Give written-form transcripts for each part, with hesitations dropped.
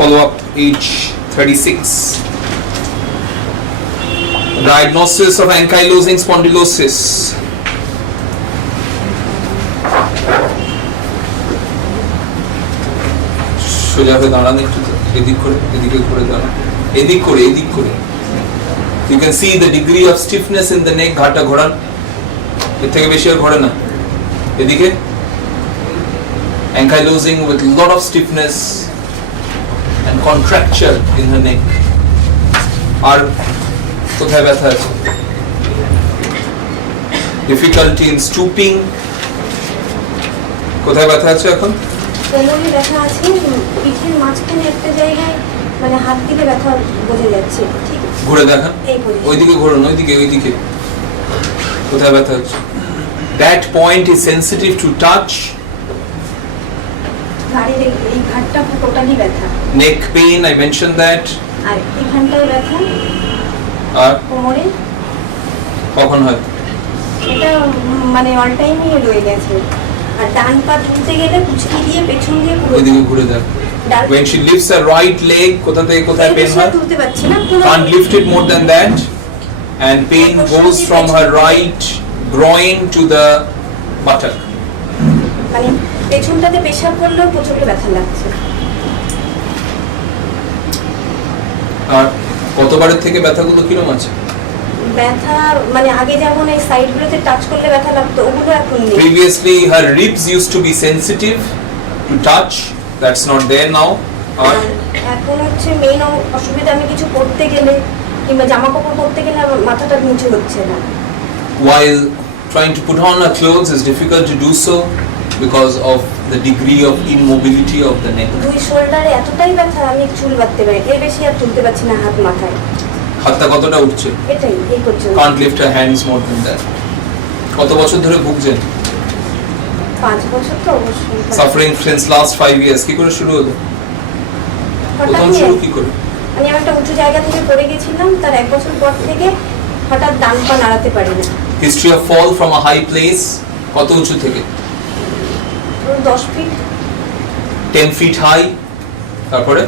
follow up age 36. Diagnosis of ankylosing spondylosis. সোজা হয়ে দাঁড়ান একটু, এদিক করে, এদিকে করে দাঁড়ান, এদিক করে, এদিক করে। You can see the degree of stiffness in the neck. ঘাড়টা ঘোরান, এর থেকে বেশি আর ঘোরে না। এদিকে ankylosing with lot of stiffness and contracture in her neck. আর কোথায় ব্যথা আছে? Difficulty in stooping. কোথায় ব্যথা আছে এখন? কোমরে ব্যথা আছে, পিঠের মাঝখানে একটা জায়গায় মানে হাত দিলে ব্যথা বোঝা যাচ্ছে। ঠিক ঘুরে দেখান, ওইদিকে ঘোরান, ওইদিকে, ওইদিকে। কোথায় ব্যথা হচ্ছে? That point is sensitive to touch. ঘাড়ের এই ঘাড়টা টোটালি ব্যথা। Neck pain, I mentioned that. আর এখানটাও ব্যথা। আর কোমরে কখন হয়? এটা মানে অল টাইমই রয়ে গেছে। আর ডান পা তুলতে গেলে কুচকি দিয়ে পেছন দিয়ে পুরো ওইদিকে ঘুরে দেখ। When she lifts her right leg, কোথা থেকে কোথায় পেন হয়? তুলতে পারছে না। Can't lift it more than that, and pain goes from her right groin to the buttock. মানে পেছনটাতে পেশাব করলেও প্রচন্ড ব্যথা লাগছে। আর কতবারের থেকে ব্যথাগুলো কিরকম আছে? ব্যথা মানে আগে যেমন এই সাইডগুলোতে টাচ করলে ব্যথা লাগতো, ওগুলো এখন নেই। Previously her ribs used to be sensitive to touch, that's not there now. আর এখন হচ্ছে মেইন অসুবিধা, আমি কিছু পরতে গেলে কিংবা জামা কাপড় পরতে গেলে আমার মাথাটা নিচে হচ্ছে না। While trying to put on her clothes is difficult to do so because of the degree of immobility of the neck. দুই শোল্ডারে এতটাই ব্যথা, আমি চুল বাঁধতে পারি, এর বেশি আর তুলতে পারছি না হাত মাথায়। হাতটা কতটা উঠছে? এটাই এই পর্যন্ত। Can't lift her hands more than that. কত বছর ধরে ভুগছেন? 5 বছর তো অবশ্যই। Suffering since last 5 years. কি করে শুরু হলো? প্রথম শুরু কি করে? আমি একটা উঁচু জায়গা থেকে পড়ে গেছিলাম, তার 1 বছর পর থেকে হঠাৎ ডান পা নাড়াতে পারি না। History of fall from a high place. কত উঁচু থেকে? 10 ফিট। 10 feet high. তারপরে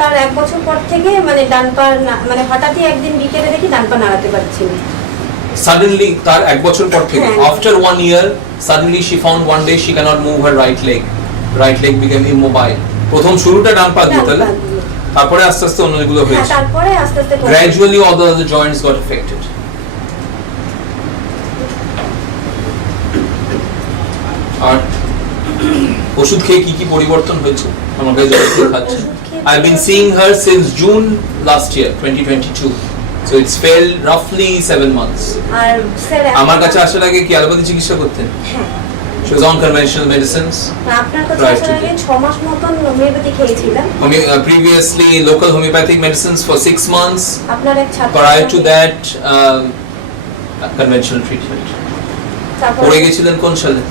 তার 1 বছর পর থেকে মানে ডান পা মানে হঠাৎই একদিন বিকেলে দেখি ডান পা নাড়াতে পারছি না। Suddenly তার 1 বছর পর থেকে, after 1 year, suddenly she found one day she cannot move her right leg. Right leg became immobile. প্রথম শুরুটা ডান পা দিয়ে, তাহলে তারপরে আস্তে আস্তে অন্যগুলো হয়েছে। তারপরে আস্তে আস্তে gradually all the other joints got affected. আর ওষুধ খেয়ে কি কি পরিবর্তন হয়েছে আমার কাছে দেখাচ্ছে? I've been seeing her since June last year 2022, so it's failed roughly 7 months. R sir আমার কাছে আসার আগে কি অ্যালোপ্যাথি চিকিৎসা করতেন? হ্যাঁ, she was on conventional medicines. আপনার কাছে আসার আগে 6 মাস মতন হোমিওপ্যাথি খেয়েছিলাম। Previously local homeopathic medicines for 6 months. আপনার এক ছাত্র prior to that conventional treatment. পড়ে গেছিলেন কোন সালে?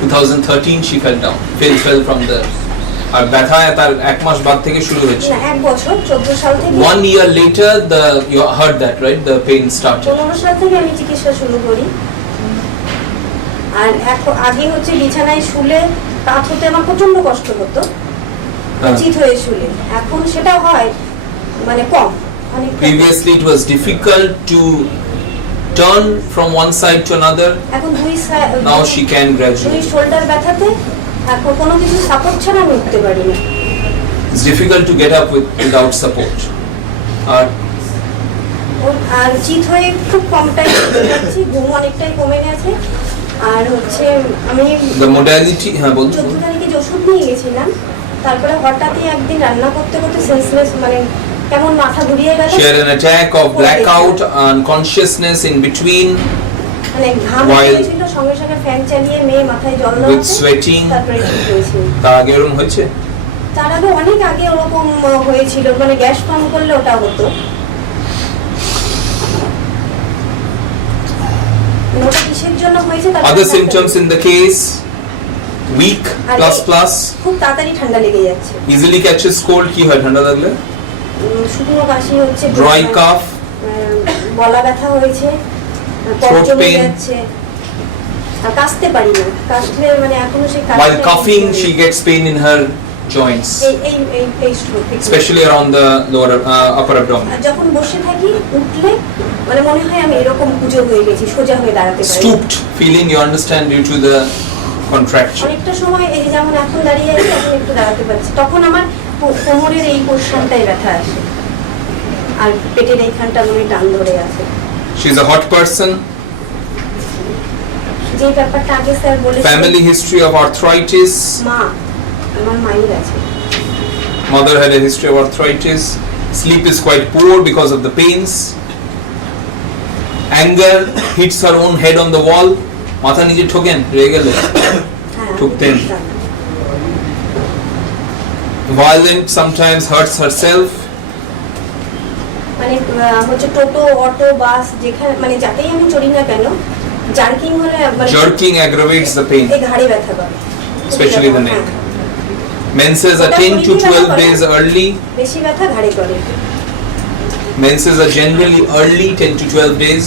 2013 she fell down, fell from the আর ব্যথা তার 1 মাস বাদ থেকে শুরু হয়েছে না 1 বছর 14 সাল থেকে 1 year later you heard that right, the pain started. 15 সাল থেকে আমি চিকিৎসা শুরু করি। আর এখন আগে হচ্ছে বিছানায় শুলে কাত হতে আমার প্রচন্ড কষ্ট হতো, চিত হয়ে শুলে। এখন সেটা হয় মানে কম। Previously it was difficult to turn from one side to another. এখন দুই side now she can gradually. দুই শোল্ডার ব্যথাতে এখন কোনো কিছু সাপোর্ট ছাড়া আমি উঠতে পারি না। It's difficult to get up without support. আর চিত হয়ে খুব কম টাইম যাচ্ছি, ঘুম অনেকটাই কমে গেছে। আর হচ্ছে আমি the modality হ্যাঁ বলুন। 14 তারিখে যে ওষুধ নিয়ে গেছিলাম, তারপরে হঠাৎই একদিন রান্না করতে করতে সেন্সলেস মানে কেমন মাথা ঘুরিয়ে গেল। She had an attack of blackout and consciousness in between. মানে ঘাম হয়েছিল, সঙ্গে সঙ্গে ফ্যান চালিয়ে মেয়ে মাথায় জল দাও with sweating. তারপরে ঠিক হয়েছে। তার আগে এরকম হয়েছে? তার আগে অনেক আগে ওরকম হয়েছিল, মানে গ্যাস ফর্ম করলে ওটা হতো। ওটা কিসের জন্য হয়েছে? Other symptoms in the case weak plus খুব তাড়াতাড়ি ঠান্ডা লেগে যাচ্ছে, easily catches cold. কি হয় ঠান্ডা লাগলে? শুকনো কাশি হচ্ছে, dry cough, গলা ব্যথা হয়েছে, throat pain, যাচ্ছে, আর কাশতে পারি না, কাশলে মানে এখনো সেই While coughing, she gets pain in her joints, এই stroke, especially around the lower upper abdomen. যখন বসে থাকি উঠলে মানে মনে হয় আমি এরকম পুজো হয়ে গেছি, সোজা হয়ে দাঁড়াতে পারি। Stooped feeling, you understand, due to the contraction. অনেকটা সময় এই যেমন এখন দাঁড়িয়ে আছি, এখন একটু দাঁড়াতে পারছি, তখন আমার কোমরের এই পোরশনটাই ব্যথা আসে আর পেটের এইখানটা মনে টান ধরে আছে। She's a hot person. যে ব্যাপারটা আগে স্যার বলেছেন, Family history of arthritis. মা, আমার মায়ের আছে। Mother had a history of arthritis. Sleep is quite poor because of the pains. Anger, hits her own head on the wall. মাথা নিজে ঠোকেন, রেগে গেলে ঠুকতেন। Violent, sometimes hurts herself. মানে হচ্ছে টোটো, অটো, বাস যেখানে মানে যাতেই আমি চড়ি না কেন, জার্কিং হলে মানে Jerking aggravates the pain, এই ঘাড়ে ব্যথা করে, especially the neck. Menses are 10 to 12 days early. বেশি ব্যথা ঘাড়ে করে। Menses are generally early, 10 to 12 days.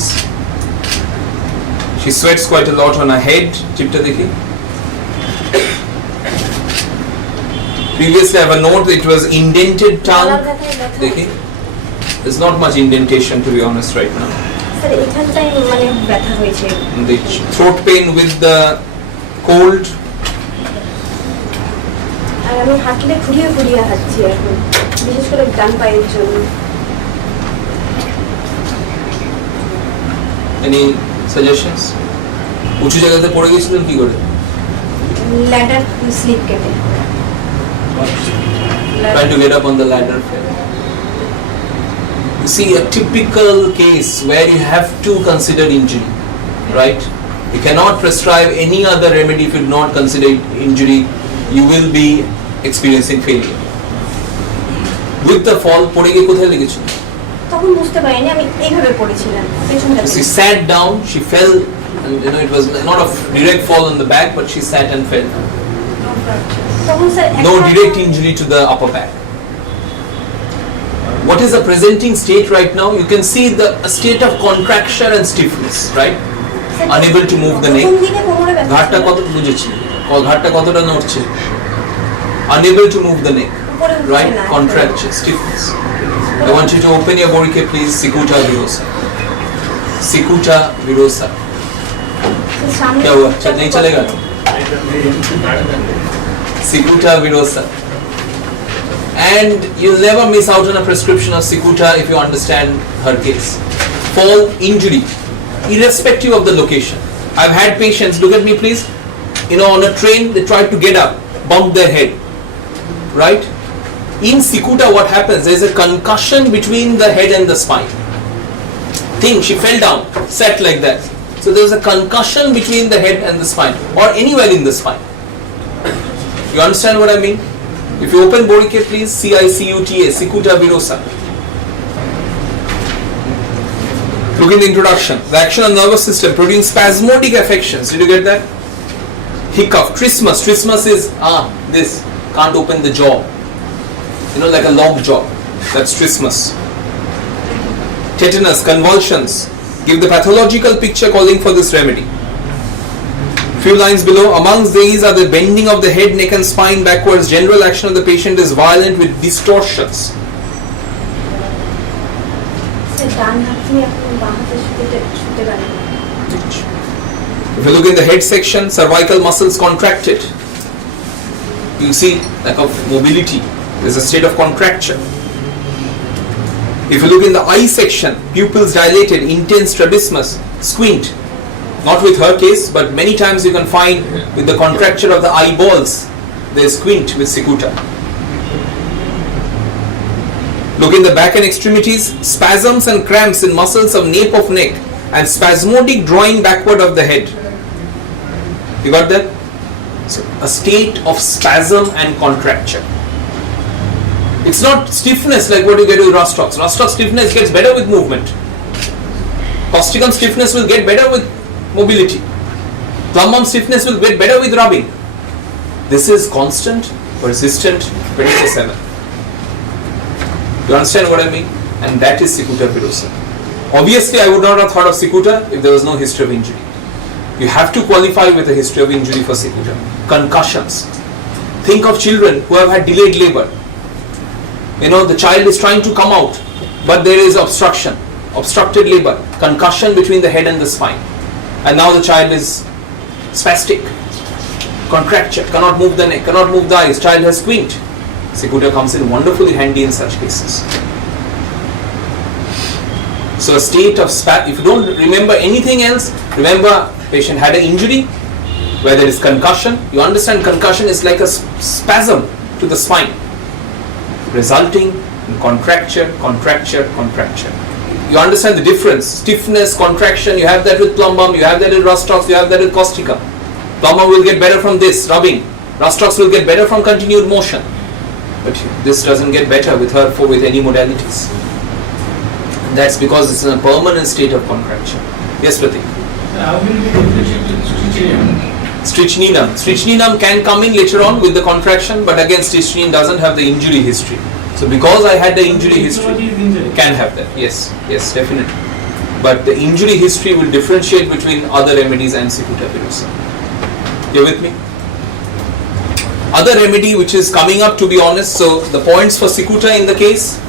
She sweats quite a lot on her head. Chipta dekhi. Previously I have a note, it was indented tongue. Dekhi. There's not much indentation, to be honest, right now. Sir এখানটাই মানে ব্যথা হয়েছে। The throat pain with the cold. আর আমি হাঁটলে ঘুরিয়ে ঘুরিয়ে হাঁটছি এখন, বিশেষ করে ডান পায়ের জন্য। Any suggestions? উঁচু জায়গাতে পড়ে গেছিলেন কি করে? ল্যাডার স্লিপ কেটে। Trying to get up on the ladder. You see, a typical case where you have to consider injury, right? You cannot prescribe any other remedy if you do not consider injury. You will be experiencing failure. With the fall, পড়ে গিয়ে কোথায় লেগেছিল? তখন বুঝতে পারিনি, আমি এইভাবে পড়েছিলাম পেছনটা। She sat down, she fell, and it was not a direct fall on the back, but she sat and fell. তখন sir No direct injury to the upper back. What is the presenting state right now? You can see a state of contraction and stiffness, right? Unable to move the neck. ঘাড়টা কত বুঝেছি? ঘাড়টা কতটা নড়ছে? Unable to move the neck, right? Contraction, stiffness. I want you to open your borike, please. Cicuta virosa. Cicuta virosa. क्या हुआ? नहीं चलेगा? Cicuta virosa. And you'll never miss out on a prescription of Cicuta if you understand her case. Fall injury, irrespective of the location. I've had patients, look at me please, on a train they try to get up, bump their head, right? In Cicuta what happens, there's a concussion between the head and the spine. Think, she fell down, sat like that. So there's a concussion between the head and the spine, or anywhere in the spine. You understand what I mean? If you open borike, please, C-I-C-U-T-A, Cicuta virosa. Look in the introduction. The action of the nervous system producing spasmodic affections. Did you get that? Hiccup, trismus. Trismus is, this, can't open the jaw. Like a locked jaw. That's trismus. Tetanus, convulsions. Give the pathological picture calling for this remedy. Few lines below. Amongst these are the bending of the head, neck and spine backwards. General action of the patient is violent with distortions. If you look in the head section, cervical muscles contracted. You see lack of mobility. There's a state of contraction. If you look in the eye section, pupils dilated, intense strabismus, squint. Not with her case, but many times you can find with the contracture of the eyeballs, they squint with Cicuta. Look in the back and extremities, spasms and cramps in muscles of nape of neck and spasmodic drawing backward of the head. You got that? So, a state of spasm and contracture. It's not stiffness like what you get with Rostock. Rostock stiffness gets better with movement. Posticum stiffness will get better with mobility. Plumbum stiffness will get better with rubbing. This is constant, persistent, 24/7. You understand what I mean? And that is Cicuta virosa. Obviously, I would not have thought of Cicuta if there was no history of injury. You have to qualify with a history of injury for cicuta. Concussions. Think of children who have had delayed labor. The child is trying to come out, but there is obstruction, obstructed labor, concussion between the head and the spine. And now the child is spastic, contracture, cannot move the neck, cannot move the eyes, child has squint. Cicuta comes in wonderfully handy in such cases. So a state of if you don't remember anything else, remember patient had an injury, where there is concussion. You understand concussion is like a spasm to the spine, resulting in contracture. You understand the difference? Stiffness, contraction, you have that with plumbum, you have that with Rustrox, you have that with Caustica. Plumbum will get better from this, rubbing. Rustrox will get better from continued motion. But this doesn't get better with any modalities. That's because it's in a permanent state of contraction. Yes, Pratik? How will we differentiate strychnine? Strychnine can come in later on with the contraction, but again strychnine doesn't have the injury history. So because I had the injury history, can have that. Yes, definitely. But the injury history will differentiate between other remedies and cicuta virosa. You with me? Other remedy which is coming up, to be honest, so the points for cicuta in the case.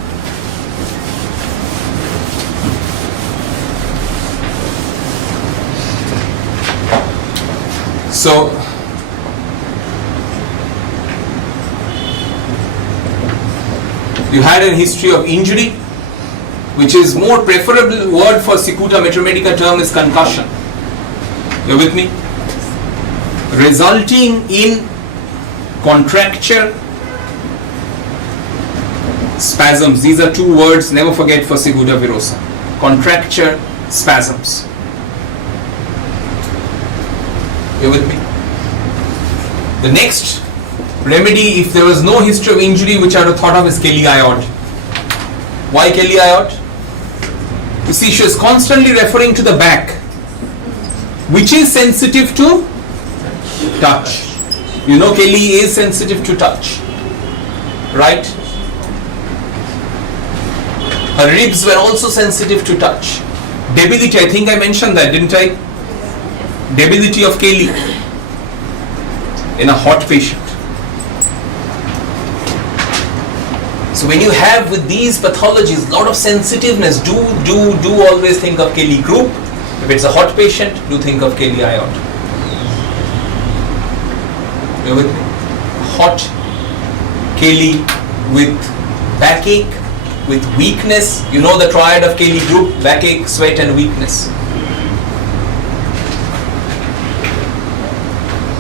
So you had a history of injury, which is more preferable word for cicuta metromedica term is concussion. You with me? Resulting in contracture, spasms. These are two words, never forget, for cicuta virosa. Contracture, spasms. You with me? The next remedy, if there was no history of injury, which I would have thought of, is Kelly iod. Why Kelly iod? You see, she is constantly referring to the back, which is sensitive to touch. Kelly is sensitive to touch, right? Her ribs were also sensitive to touch. Debility, I think I mentioned that, didn't I? Debility of Kelly in a hot patient. So when you have with these pathologies lot of sensitiveness, do always think of Kelly group. If it's a hot patient, do think of Kelly iod. You with me? Hot Kelly with backache, with weakness. You know the triad of Kelly group: backache, sweat, and weakness.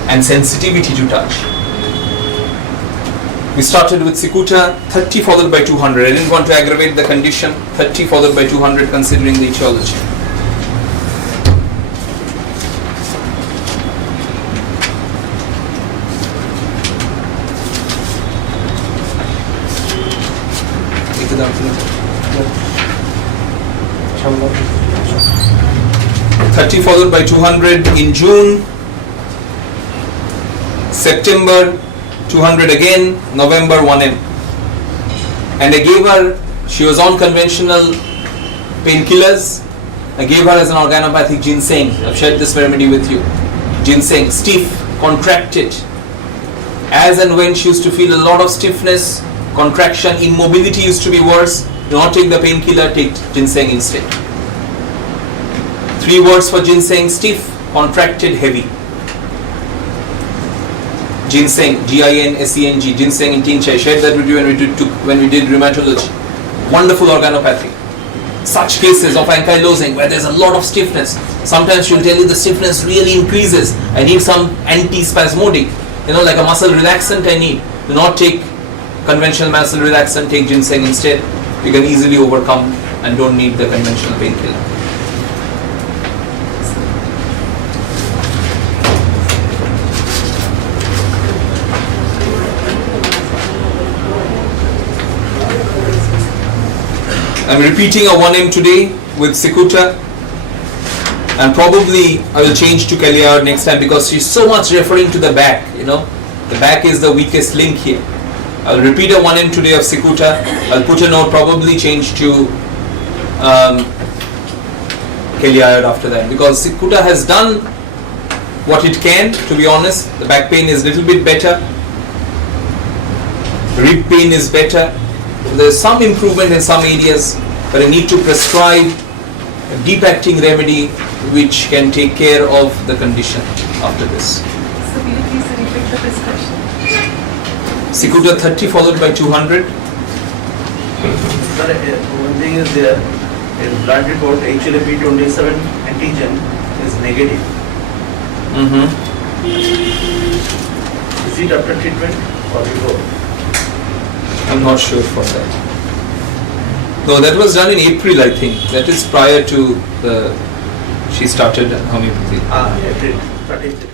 And sensitivity to touch. We started with cicuta, 30 followed by 200. I didn't want to aggravate the condition. 30 followed by 200 considering the etiology. $30 followed by 200 in June, September 200 again, November 1M. And I gave her, she was on conventional painkillers. I gave her as an organopathic ginseng. I've shared this remedy with you. Ginseng, stiff, contracted. As and when she used to feel a lot of stiffness, contraction, immobility used to be worse, do not take the painkiller, take ginseng instead. 3 words for ginseng: stiff, contracted, heavy. Ginseng, Ginseng, ginseng in tincture. I shared that with you when we did rheumatology. Wonderful organopathy. Such cases of ankylosing where there's a lot of stiffness. Sometimes she'll tell you the stiffness really increases. I need some antispasmodic, like a muscle relaxant I need. Do not take conventional muscle relaxant, take ginseng instead. You can easily overcome and don't need the conventional painkiller. I'm repeating a 1M today with cicuta, and probably I will change to Kelly iod next time because she's so much referring to the back, The back is the weakest link here. I'll repeat a 1M today of cicuta. I'll put a note, probably change to Kelly iod after that, because cicuta has done what it can. To be honest, the back pain is little bit better. Rib pain is better. There's some improvement in some areas, but I need to prescribe a deep acting remedy which can take care of the condition after this. So will you please repeat the prescription? Cicuta 30 followed by 200. Sir, one thing is there, in blood report, HLA-B27 antigen is negative. Is it after treatment or before? I'm not sure for that. No, that was done in April, I think. That is prior to she started homeopathy. April, 30th.